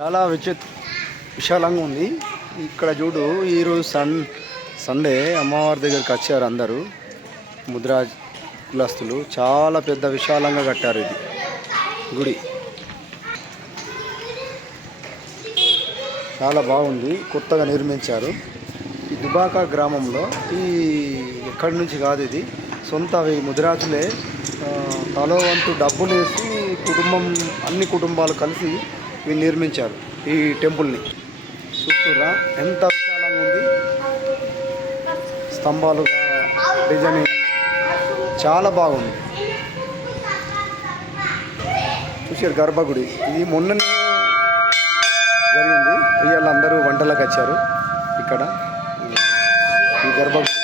చాలా విశాలంగా ఉంది. ఇక్కడ చూడు, ఈరోజు సండే అమ్మవారి దగ్గరికి వచ్చారు అందరూ ముద్రా కులస్తులు. చాలా పెద్ద విశాలంగా కట్టారు ఇది గుడి. చాలా బాగుంది, కొత్తగా నిర్మించారు. ఈ దుబాక గ్రామంలో, ఈ ఎక్కడి నుంచి కాదు, ఇది సొంత ముదిరాజులే తలో వంతు డబ్బులు వేసి అన్ని కుటుంబాలు కలిసి వీళ్ళు నిర్మించారు ఈ టెంపుల్ని. చూస్తుర్రా ఎంత విశాలంగా ఉంది. స్తంభాలు డిజైనింగ్ చాలా బాగుంది. చూసారు గర్భగుడి. ఇది మొన్ననే జరిగింది. ఇవాళ అందరూ వంటలకు వచ్చారు ఇక్కడ ఈ గర్భగుడి.